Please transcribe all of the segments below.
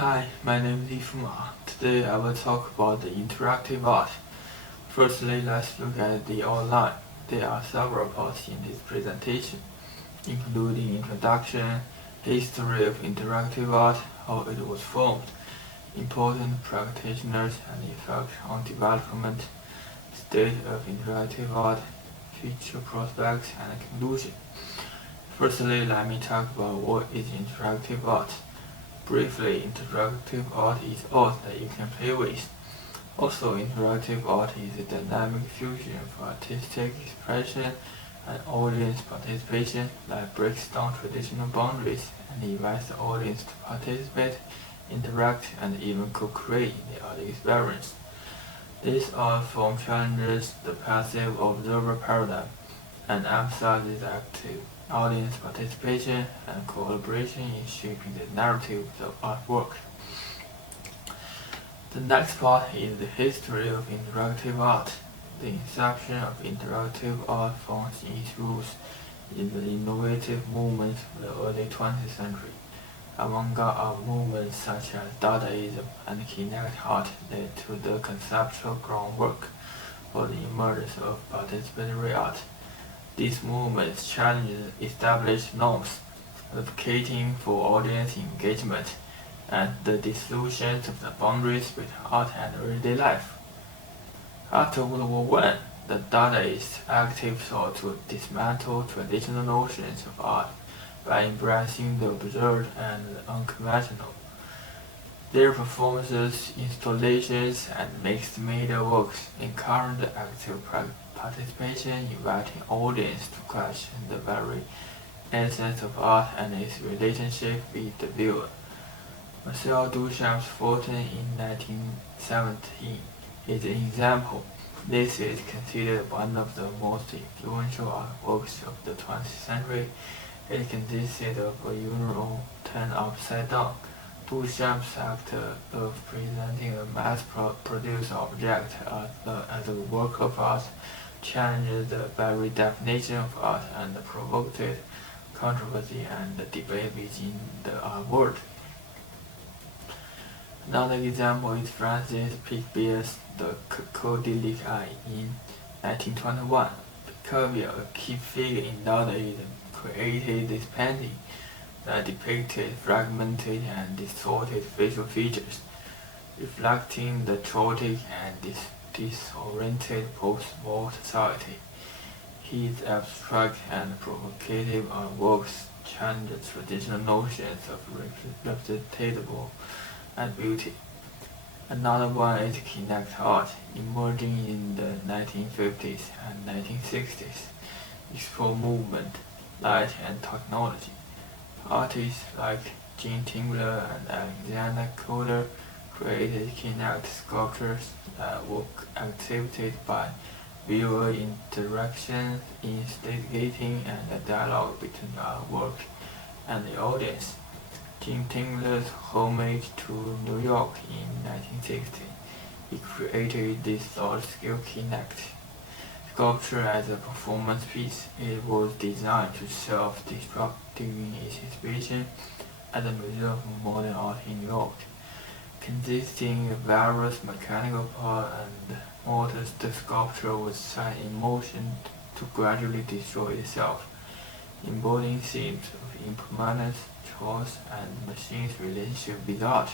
Hi, my name is Ifuma. Today I will talk about the interactive art. Firstly, let's look at the outline. There are several parts in this presentation, including introduction, history of interactive art, how it was formed, important practitioners and effect on development, state of interactive art, future prospects, and conclusion. Firstly, let me talk about what is interactive art. Briefly, interactive art is art that you can play with. Also, interactive art is a dynamic fusion of artistic expression and audience participation that breaks down traditional boundaries and invites the audience to participate, interact, and even co-create in the art experience. This art form challenges the passive observer paradigm and emphasizes active audience participation and collaboration in shaping the narrative of artwork. The next part is the history of interactive art. The inception of interactive art finds its roots in the innovative movements of the early 20th century. Avant-garde art movements such as Dadaism and Kinect art led to the conceptual groundwork for the emergence of participatory art. These movements challenged established norms, advocating for audience engagement and the dissolution of the boundaries between art and everyday life. After World War I, the Dadaists active sought to dismantle traditional notions of art by embracing the absurd and the unconventional. Their performances, installations, and mixed media works encouraged active participation, inviting audience to question the very essence of art and its relationship with the viewer. Marcel Duchamp's Fortin in 1917 is an example. This is considered one of the most influential artworks of the 20th century. It consisted of a urinal turned upside down. Duchamp's act of presenting a mass-produced object as a work of art challenged the very definition of art and provoked controversy and debate within the art world. Another example is Francis Picabier's The Codelic Eye in 1921. Picabia, a key figure in Dadaism, created this painting that depicted fragmented and distorted facial features, reflecting the chaotic and disoriented post-war society. His abstract and provocative artworks challenged traditional notions of representable and beauty. Another one is Kinect art, emerging in the 1950s and 1960s, explore movement, light, and technology. Artists like Jean Tingler and Alexander Kohler created Kinect sculptures that were activated by viewer interaction, instigating and a dialogue between the artwork and the audience. Jean Tingler's homage to New York in 1960, he created this large-scale Kinect sculpture as a performance piece. It was designed to self-destruct during its exhibition at the Museum of Modern Art in New York. Consisting of various mechanical parts and motors, the sculpture was set in motion to gradually destroy itself, embodying themes of impermanence, choice, and machine's relationship with art.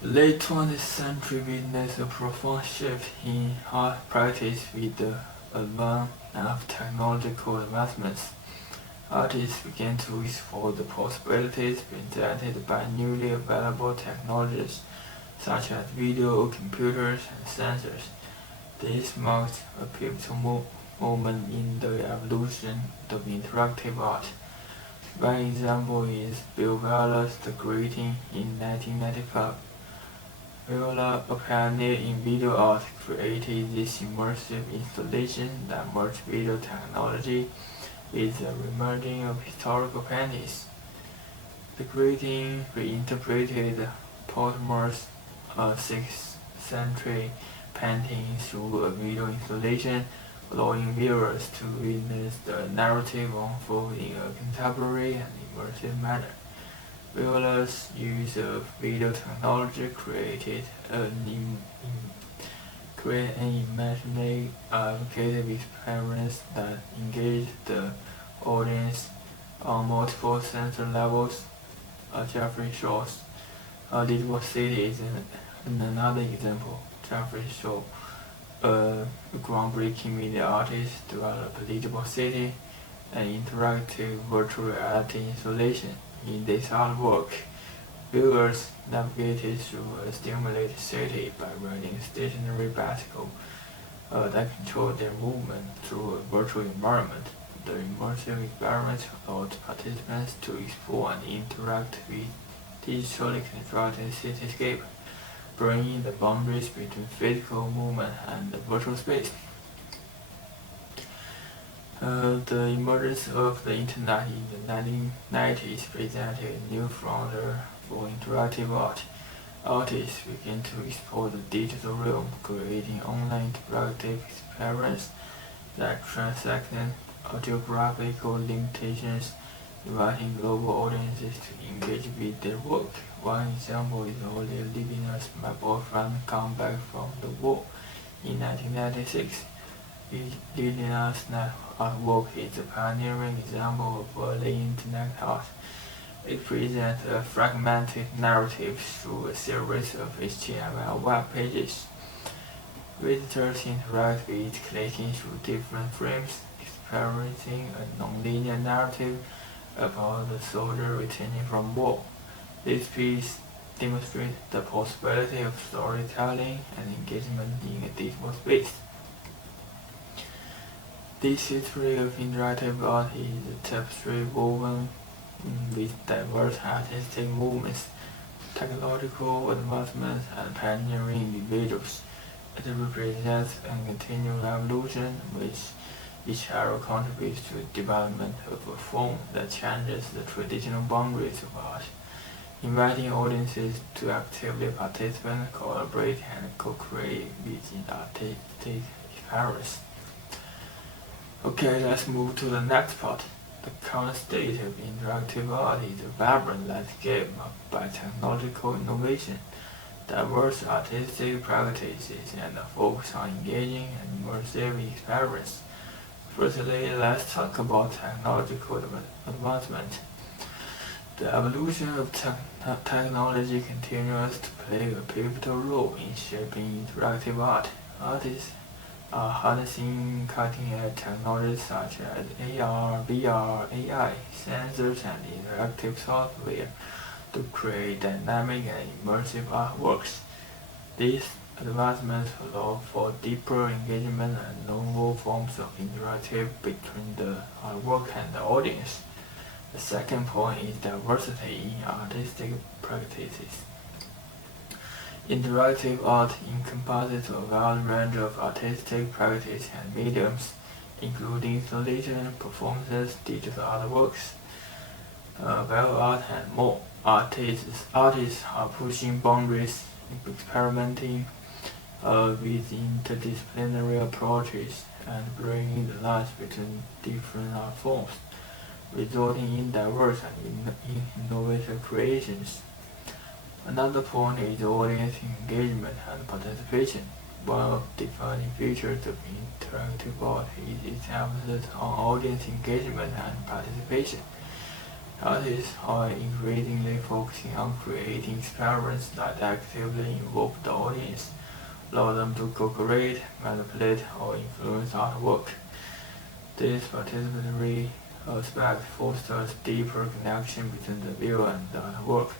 The late 20th century witnessed a profound shift in art practice with the advent of technological advancements. Artists began to explore the possibilities presented by newly available technologies such as video, computers, and sensors. This marked a pivotal moment in the evolution of interactive art. One example is Bill Weller's The Grating in 1995. Weller, a pioneer in video art, created this immersive installation that merged video technology with the remerging of historical paintings. The Grating reinterpreted Pottermore's 6th century painting through a video installation, allowing viewers to witness the narrative unfold in a contemporary and immersive manner. Wheeler's use of video technology create an imaginative evocative experience that engage the audience on multiple sensor levels. Jeffrey Shaw's Digital City is another example. Jeffrey Shaw, a groundbreaking media artist, developed Digital City, an interactive virtual reality installation. In this artwork, viewers navigated through a stimulated city by riding stationary bicycles that control their movement through a virtual environment. The immersive experiment allowed participants to explore and interact with digitally constructed cityscape, blurring the boundaries between physical movement and the virtual space. The emergence of the Internet in the 1990s presented a new frontier for interactive art. Artists began to explore the digital realm, creating online interactive experiences that transcend geographical limitations, inviting global audiences to engage with their work. One example is Olivia Livinus, My Boyfriend Come Back from the War, in 1996. Livinus' artwork is a pioneering example of early internet art. It presents a fragmented narrative through a series of HTML web pages. Visitors interact with it, clicking through different frames, experiencing a nonlinear narrative about the soldier returning from war. This piece demonstrates the possibility of storytelling and engagement in a digital space. This history of interactive art is a tapestry woven with diverse artistic movements, technological advancements, and pioneering individuals. It represents a continual evolution which each era contributes to the development of a form that challenges the traditional boundaries of art, inviting audiences to actively participate, collaborate, and co-create within the artistic experience. Okay, let's move to the next part. The current state of interactive art is a vibrant landscape marked by technological innovation, diverse artistic practices, and a focus on engaging and immersive experience. Firstly, let's talk about technological advancement. The evolution of technology continues to play a pivotal role in shaping interactive art. Artists are harnessing cutting-edge technologies such as AR, VR, AI, sensors, and interactive software to create dynamic and immersive artworks. These advancements allow for deeper engagement and novel forms of interaction between the artwork and the audience. The second point is diversity in artistic practices. Interactive art encompasses a wide range of artistic practices and mediums, including installation, performances, digital artworks, web art, and more. Artists are pushing boundaries, experimenting with interdisciplinary approaches, and blurring the lines between different art forms, resulting in diverse and innovative creations. Another point is audience engagement and participation. One of the defining features of interactive art is its emphasis on audience engagement and participation. Artists are increasingly focusing on creating experiences that actively involve the audience, allow them to co-create, manipulate, or influence artwork. This participatory aspect fosters deeper connection between the viewer and the artwork,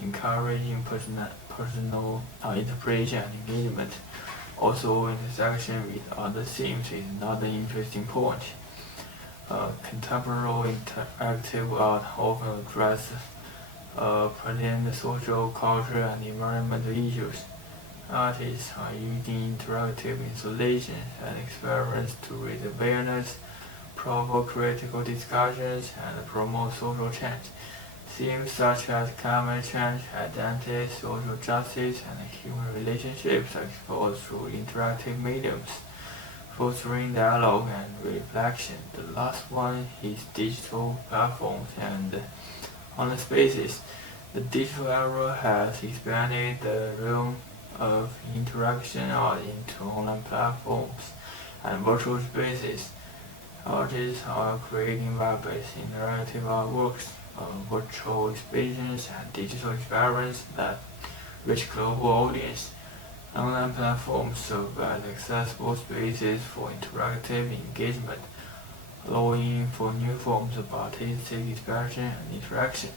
encouraging personal interpretation and engagement. Also, intersection with other themes is another interesting point. Contemporary interactive art often addresses present social, cultural, and environmental issues. Artists are using interactive installations and experiments to raise awareness, provoke critical discussions, and promote social change. Themes such as climate change, identity, social justice, and human relationships are explored through interactive mediums, fostering dialogue and reflection. The last one is digital platforms and online spaces. The digital era has expanded the realm of interaction out into online platforms and virtual spaces. Artists are creating web-based interactive artworks, virtual exhibitions, and digital experiences that reach global audience. Online platforms serve as accessible spaces for interactive engagement, allowing for new forms of artistic expression and interaction.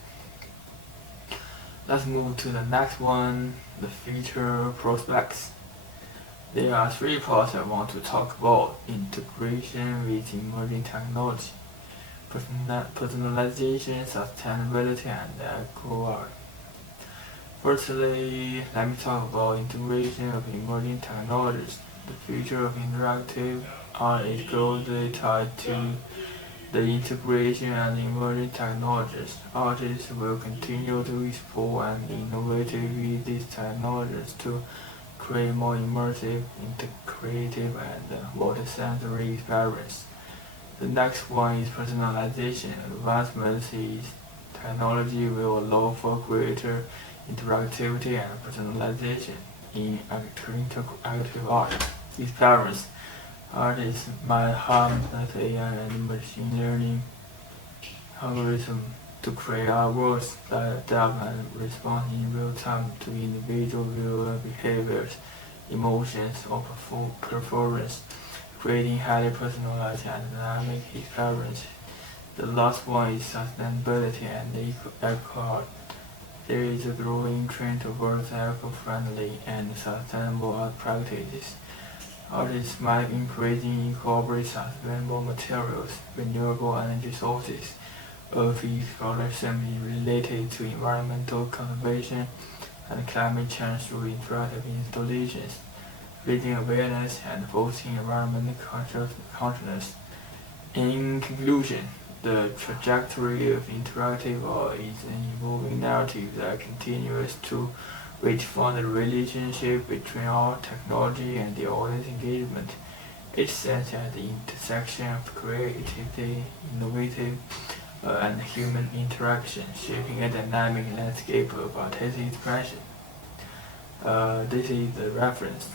Let's move to the next one, the future prospects. There are three parts I want to talk about: integration with emerging technology, personalization, sustainability, and eco art. Firstly, let me talk about integration of emerging technologies. The future of interactive art is closely tied to the integration and emerging technologies. Artists will continue to explore and innovate with these technologies to create more immersive, integrative, and multisensory experience. The next one is personalization. Advancements in technology will allow for greater interactivity and personalization in interactive art experience. Artists might harness AI and machine learning algorithms to create artworks that adapt and respond in real time to individual viewer behaviors, emotions, or performance, creating highly personalized and dynamic experiences. The last one is sustainability and eco-art. There is a growing trend towards eco-friendly and sustainable art practices. Artists might increasingly incorporate sustainable materials, renewable energy sources, earth exploration related to environmental conservation and climate change through interactive installations, raising awareness and boosting environmental consciousness. In conclusion, the trajectory of interactive art is an evolving narrative that continues to redefine the relationship between art, technology, and the audience engagement. It stands at the intersection of creativity, innovative, and human interaction, shaping a dynamic landscape of artistic expression. This is the reference.